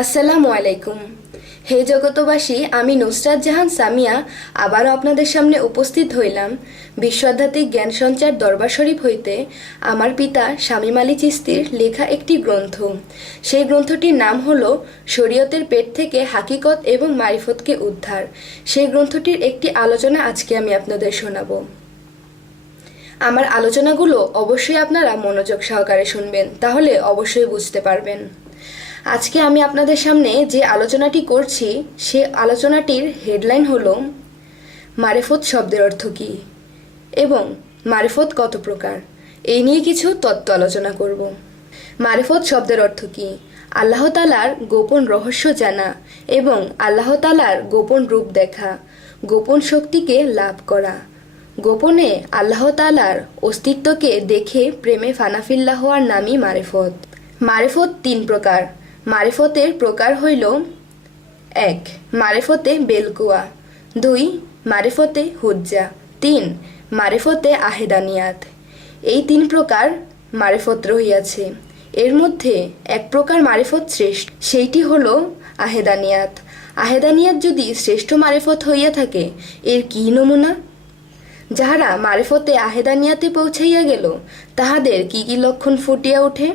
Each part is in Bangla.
আসসালামু আলাইকুম। হে জগতবাসী, আমি নুসরাত জাহান সামিয়া আবারও আপনাদের সামনে উপস্থিত হইলাম বিশ্ব আধ্যাত্মিক জ্ঞান সঞ্চার দরবার শরীফ হইতে আমার পিতা শামীম আলী চিশতীর লেখা একটি গ্রন্থ। সেই গ্রন্থটির নাম হলো শরীয়তের পেট থেকে হাকিকত এবং মারিফতকে উদ্ধার। সেই গ্রন্থটির একটি আলোচনা আজকে আমি আপনাদের শোনাবো। আমার আলোচনাগুলো অবশ্যই আপনারা মনোযোগ সহকারে শুনবেন, তাহলে অবশ্যই বুঝতে পারবেন। আজকে আমি আপনাদের সামনে যে আলোচনাটি করছি সে আলোচনাটির হেডলাইন হলো মারিফত শব্দের অর্থ কী এবং মারিফত কত প্রকার, এই নিয়ে কিছু তত্ত্ব আলোচনা করব। মারিফত শব্দের অর্থ কী? আল্লাহ তাআলার গোপন রহস্য জানা এবং আল্লাহ তাআলার গোপন রূপ দেখা, গোপন শক্তিকে লাভ করা। গোপনে আল্লাহ তাআলার অস্তিত্বকে দেখে প্রেমে ফানাফিল্লাহ হওয়ার নামই মারিফত। মারিফত তিন প্রকার। মারিফতের প্রকার হইল: 1. মারিফতে বেলকুয়া, 2. মারিফতে হুজ্জা, 3. মারিফতে আহেদানিয়াত। এই তিন প্রকার মারিফত রহিয়াছে। এর মধ্যে এক প্রকার মারিফত শ্রেষ্ঠ, সেইটি হল আহেদানিয়াত। আহেদানিয়াত যদি শ্রেষ্ঠ মারিফত হইয়া থাকে, এর কি নমুনা? যাহারা মারিফতে আহেদানিয়াতে পৌঁছাইয়া গেল, তাহাদের কি কি লক্ষণ ফুটিয়া ওঠে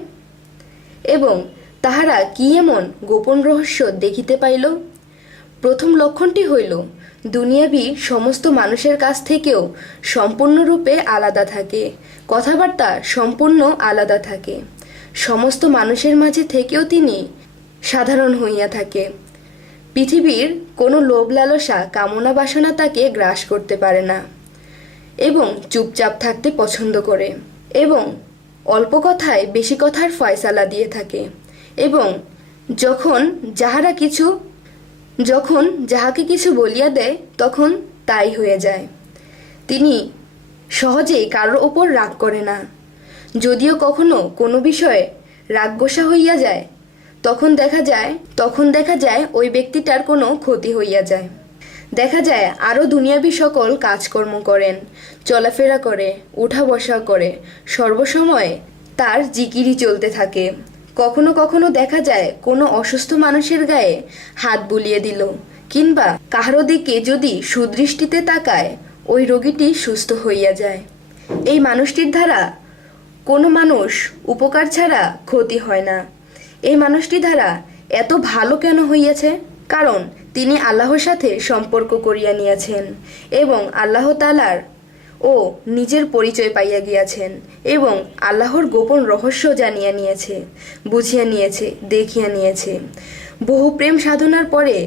এবং তাহারা কি এমন গোপন রহস্য দেখিতে পাইল? প্রথম লক্ষণটি হইল, দুনিয়াবি সমস্ত মানুষের কাছ থেকেও সম্পূর্ণরূপে আলাদা থাকে, কথাবার্তা সম্পূর্ণ আলাদা থাকে। সমস্ত মানুষের মাঝে থেকেও তিনি সাধারণ হইয়া থাকে। পৃথিবীর কোনো লোভ লালসা কামনা বাসনা তাকে গ্রাস করতে পারে না এবং চুপচাপ থাকতে পছন্দ করে এবং অল্প কথায় বেশি কথার ফয়সালা দিয়ে থাকে এবং যখন যাহাকে কিছু বলিয়া দেয় তখন তাই হয়ে যায়। তিনি সহজেই কারোর ওপর রাগ করে না। যদিও কখনো কোনো বিষয়ে রাগ গোসা হইয়া যায়, তখন দেখা যায় ওই ব্যক্তিটার কোনো ক্ষতি হইয়া যায়। দেখা যায় আরও দুনিয়াবি সকল কাজকর্ম করেন, চলাফেরা করে, উঠা বসা করে, সর্বসময় তার জিকিরি চলতে থাকে। কখনো কখনো দেখা যায় কোনো অসুস্থ মানুষের গায়ে হাত বুলিয়ে দিল, কিংবা কাহারো দিকে যদি সুদৃষ্টিতে তাকায়, ওই রোগীটি সুস্থ হইয়া যায়। এই মানুষটির দ্বারা কোনো মানুষ উপকার ছাড়া ক্ষতি হয় না। এই মানুষটি দ্বারা এত ভালো কেন হইয়াছে? কারণ তিনি আল্লাহর সাথে সম্পর্ক করিয়া নিয়েছেন এবং আল্লাহ তাআলার ও নিজের পরিচয় পাইয়া গিয়াছেন এবং আল্লাহর গোপন রহস্য জানিয়া নিয়েছে, বুঝিয়া নিয়েছে, দেখিয়া নিয়েছে। বহু প্রেম সাধনার পরে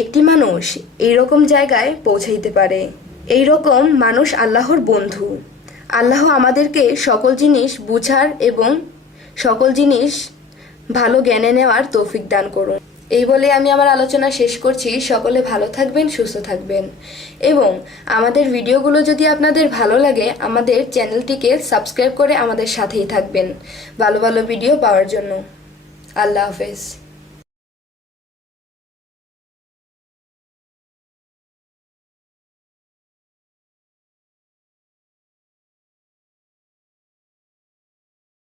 একটি মানুষ এইরকম জায়গায় পৌঁছাইতে পারে। এই রকম মানুষ আল্লাহর বন্ধু। আল্লাহ আমাদেরকে সকল জিনিস বুঝার এবং সকল জিনিস ভালো জ্ঞানে নেওয়ার তৌফিক দান করুন। এই বলে আমি আমার আলোচনা শেষ করছি। সকলে ভালো থাকবেন, সুস্থ থাকবেন এবং আমাদের ভিডিওগুলো যদি আপনাদের ভালো লাগে, আমাদের চ্যানেলটিকে সাবস্ক্রাইব করে আমাদের সাথেই থাকবেন ভালো ভালো ভিডিও পাওয়ার জন্য। আল্লাহ হাফেজ।